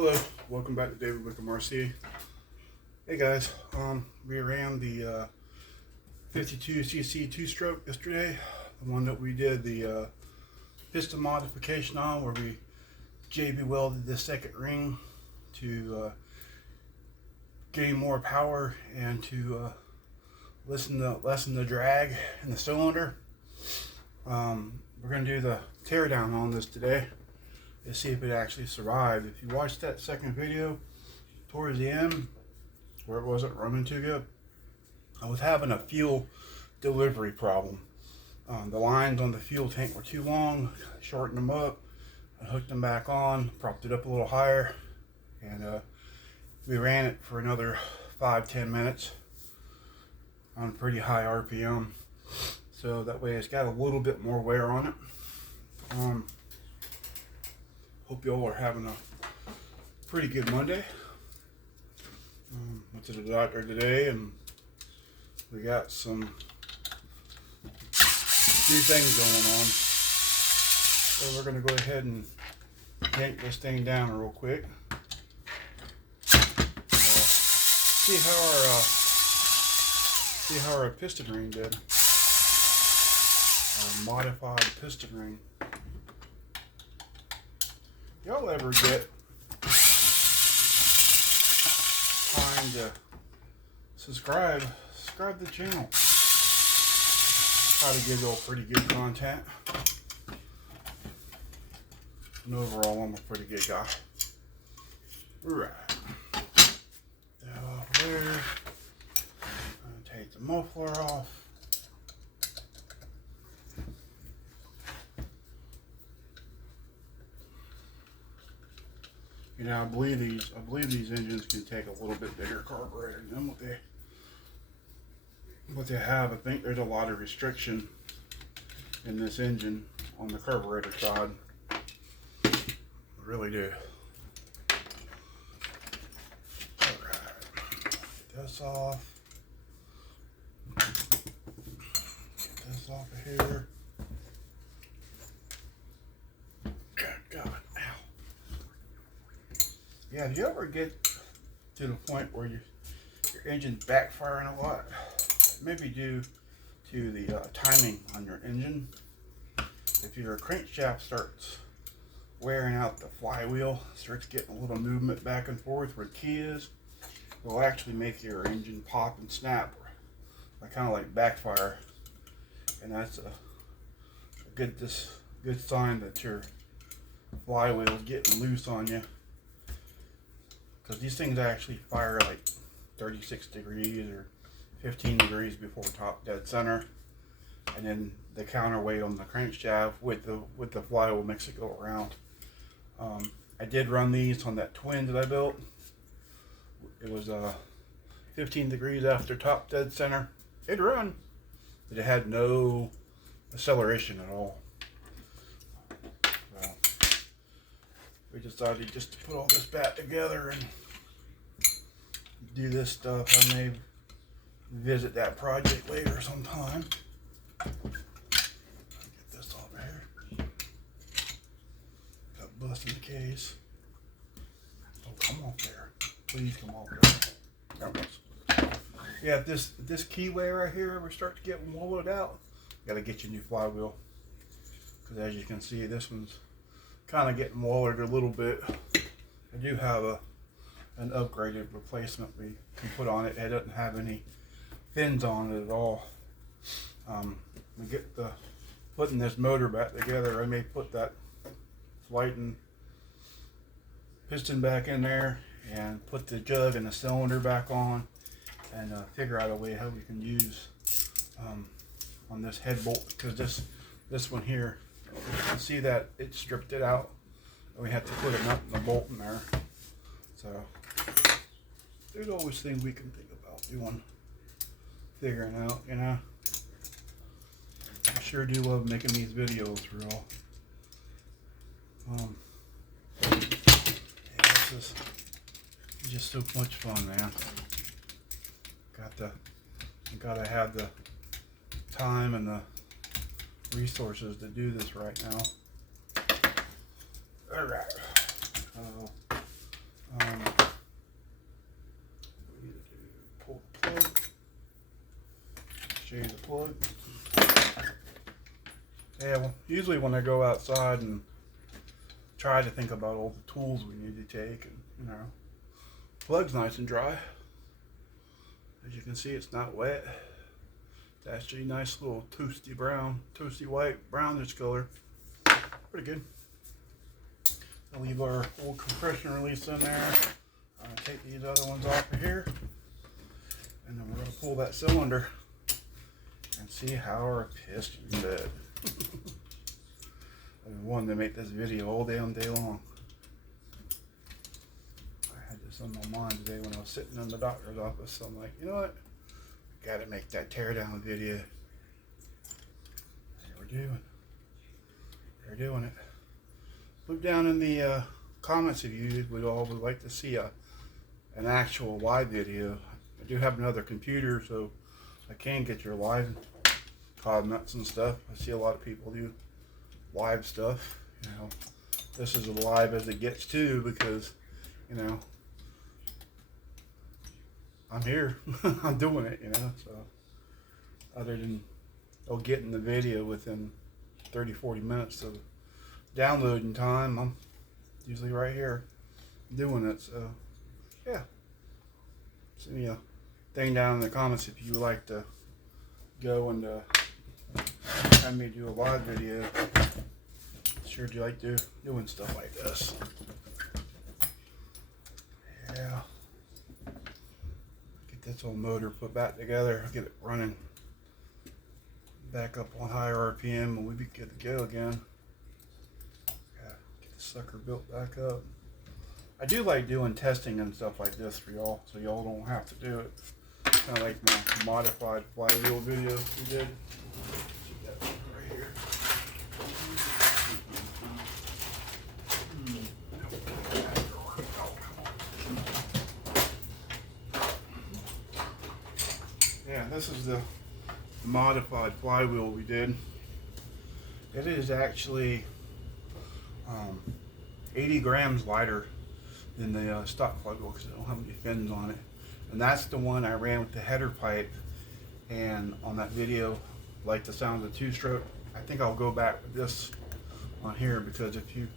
Hello, welcome back to David Wick Marcy. Hey guys, we ran the 52cc two-stroke yesterday, the one that we did the piston modification on, where we JB welded the second ring to gain more power and to lessen the drag in the cylinder. We're going to do the teardown on this today to see if it actually survived. If you watched that second video towards the end where it wasn't running too good, I was having a fuel delivery problem. The lines on the fuel tank were too long. I shortened them up, I hooked them back on, propped it up a little higher, and we ran it for another 5-10 minutes on pretty high RPM, so that way it's got a little bit more wear on it. Hope you all are having a pretty good Monday. Went to the doctor today and we got some new things going on. So we're going to go ahead and yank this thing down real quick. See how our piston ring did. Our modified piston ring. Y'all ever get time to subscribe to the channel? Try to give y'all pretty good content. And overall, I'm a pretty good guy. Alright. That off there. I'm gonna take the muffler off. You know, I believe these engines can take a little bit bigger carburetor than what they have. I think there's a lot of restriction in this engine on the carburetor side. I really do. Alright. Get this off. Get this off of here. God. Yeah, do you ever get to the point where your engine's backfiring a lot? It may be due to the timing on your engine. If your crankshaft starts wearing out the flywheel, starts getting a little movement back and forth where the key is, it will actually make your engine pop and snap, kind of like backfire. And that's a good sign that your flywheel is getting loose on you. Because these things actually fire like 36 degrees or 15 degrees before top dead center, and then the counterweight on the crankshaft with the flywheel makes it go around. I did run these on that twin that I built. It was 15 degrees after top dead center. It'd run, but it had no acceleration at all. Well, we decided just to put all this back together and do this stuff. I may visit that project later sometime. Get this off of here. Got busted the case. Oh, come off there. Please come off there. There it goes. Yeah, if this keyway right here ever starts to get wallowed out, you gotta get your new flywheel. Because as you can see, this one's kind of getting wallowed a little bit. I do have an upgraded replacement we can put on it. It doesn't have any fins on it at all. We get putting this motor back together. I may put that Flighten piston back in there and put the jug and the cylinder back on, and figure out a way how we can use on this head bolt, because this one here, you can see that it stripped it out, and we have to put a nut and a bolt in there. So there's always things we can think about figuring out, you know. I sure do love making these videos for y'all. Yeah, this is just so much fun, man. Gotta have the time and the resources to do this right now. Alright. plug. Yeah, well, usually when I go outside and try to think about all the tools we need to take, and plug's nice and dry. As you can see, it's not wet. It's actually a nice little toasty brown, toasty white, brownish color. Pretty good. I'll leave our old compression release in there. I'm going to take these other ones off of here. And then we're going to pull that cylinder and see how our piston's dead. I've been wanting to make this video all day long. I had this on my mind today when I was sitting in the doctor's office. So I'm like, you know what? Got to make that teardown video. And we're doing it. Put down in the comments if you would like to see an actual live video. I do have another computer, so I can get your live comments and stuff. I see a lot of people do live stuff. This is as live as it gets too, because I'm here. I'm doing it, so other than getting the video within 30-40 minutes of downloading time, I'm usually right here doing it. So yeah, send me a thing down in the comments if you would like to go and have me do a live video. Sure do like doing stuff like this. Yeah, get this old motor put back together, get it running back up on higher RPM, and we'll be good to go again. Yeah, get the sucker built back up. I do like doing testing and stuff like this for y'all, so y'all don't have to do it. Kind of like my modified flywheel video we did. Keep that right here. Yeah, this is the modified flywheel we did. It is actually 80 grams lighter than the stock flywheel because it don't have any fins on it. And that's the one I ran with the header pipe. And on that video, like the sound of the two-stroke, I think I'll go back with this on here, because if you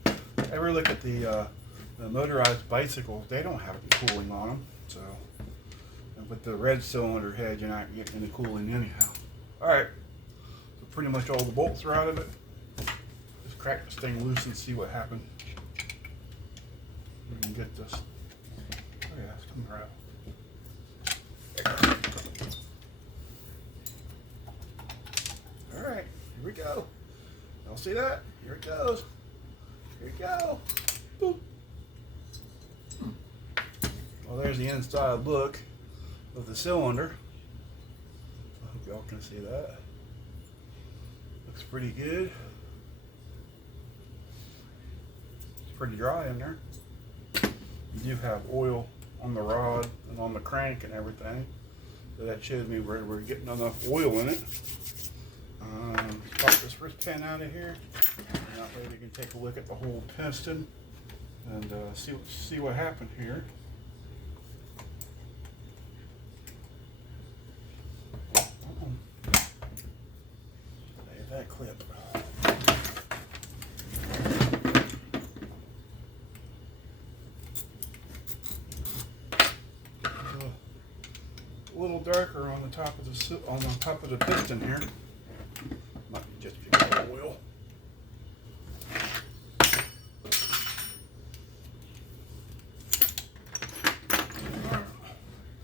ever look at the motorized bicycles, they don't have any cooling on them. So with the red cylinder head, you're not getting any cooling anyhow. Alright, so pretty much all the bolts are out of it. Just crack this thing loose and see what happens. We can get this. Oh yeah, it's coming right out. Alright, here we go. Y'all see that? Here it goes. Here we go. Boop. Well, there's the inside look of the cylinder. I hope y'all can see that. Looks pretty good. It's pretty dry in there. You do have oil on the rod and on the crank and everything, so that shows me we're getting enough oil in it. Pop this first pin out of here, and that way we can take a look at the whole piston and see what happened here. Save that clip. A little darker on the top of the piston here. Might be just because of oil.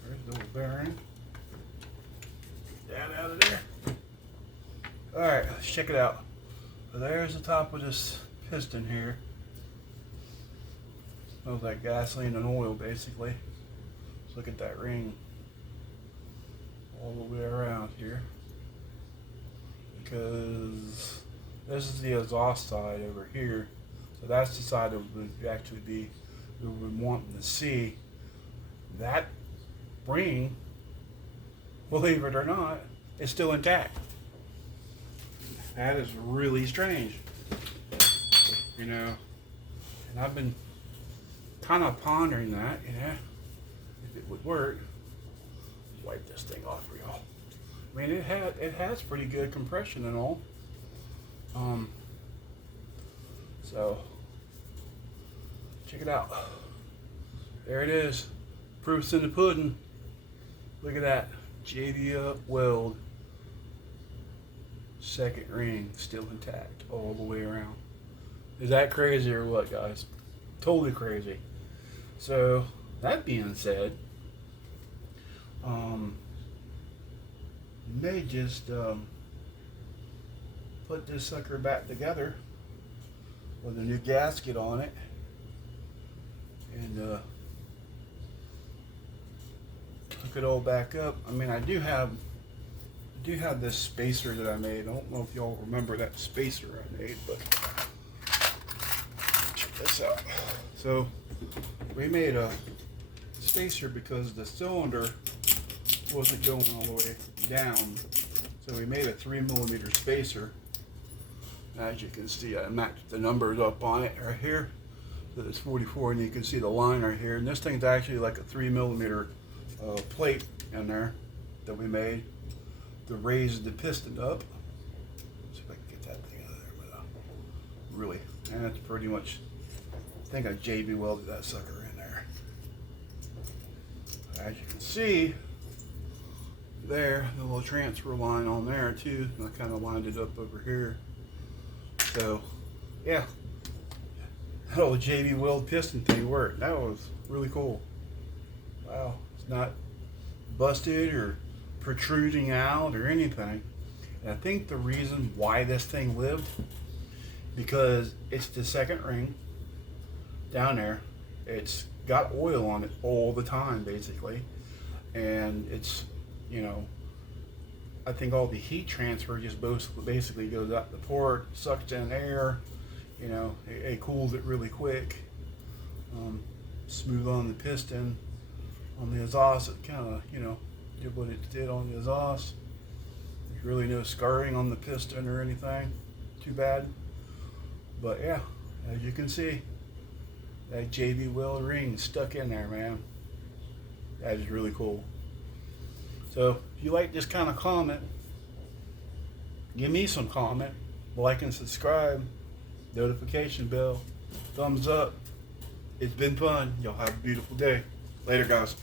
There's the little bearing. Get that out of there. Alright, let's check it out. So there's the top of this piston here. Smells like gasoline and oil basically. Let's look at that ring all the way around here, because this is the exhaust side over here, so that's the side that would actually be we would want to see. That ring, believe it or not, is still intact. That is really strange, and I've been kind of pondering that, if it would work. Wipe this thing off for y'all. I mean, it has pretty good compression and all. So check it out. There it is. Proof's in the pudding. Look at that. JB Weld. Second ring still intact all the way around. Is that crazy or what, guys? Totally crazy. So that being said, may just put this sucker back together with a new gasket on it, and hook it all back up. I mean, I do have this spacer that I made. I don't know if y'all remember that spacer I made, but check this out. So we made a spacer because the cylinder wasn't going all the way down, so we made a 3mm spacer. As you can see, I matched the numbers up on it right here. So it's 44, and you can see the line right here. And this thing's actually like a 3mm plate in there that we made to raise the piston up. See if I can get that thing out of there without really. And that's pretty much. I think I JB welded that sucker in there. As you can see, there, the little transfer line on there too. I kind of lined it up over here. So, yeah, that old JB Weld piston thing worked. That was really cool. Wow, it's not busted or protruding out or anything. And I think the reason why this thing lived, because it's the second ring down there. It's got oil on it all the time, basically, and it's, you know, I think all the heat transfer just basically goes out the port, sucks in air, you know, it cools it really quick. Smooth on the piston. On the exhaust, it kind of, you know, did what it did on the exhaust. There's really no scarring on the piston or anything. Too bad. But yeah, as you can see, that JB Weld ring stuck in there, man. That is really cool. So if you like this kind of comment, give me some comment, like and subscribe, notification bell, thumbs up. It's been fun. Y'all have a beautiful day. Later, guys.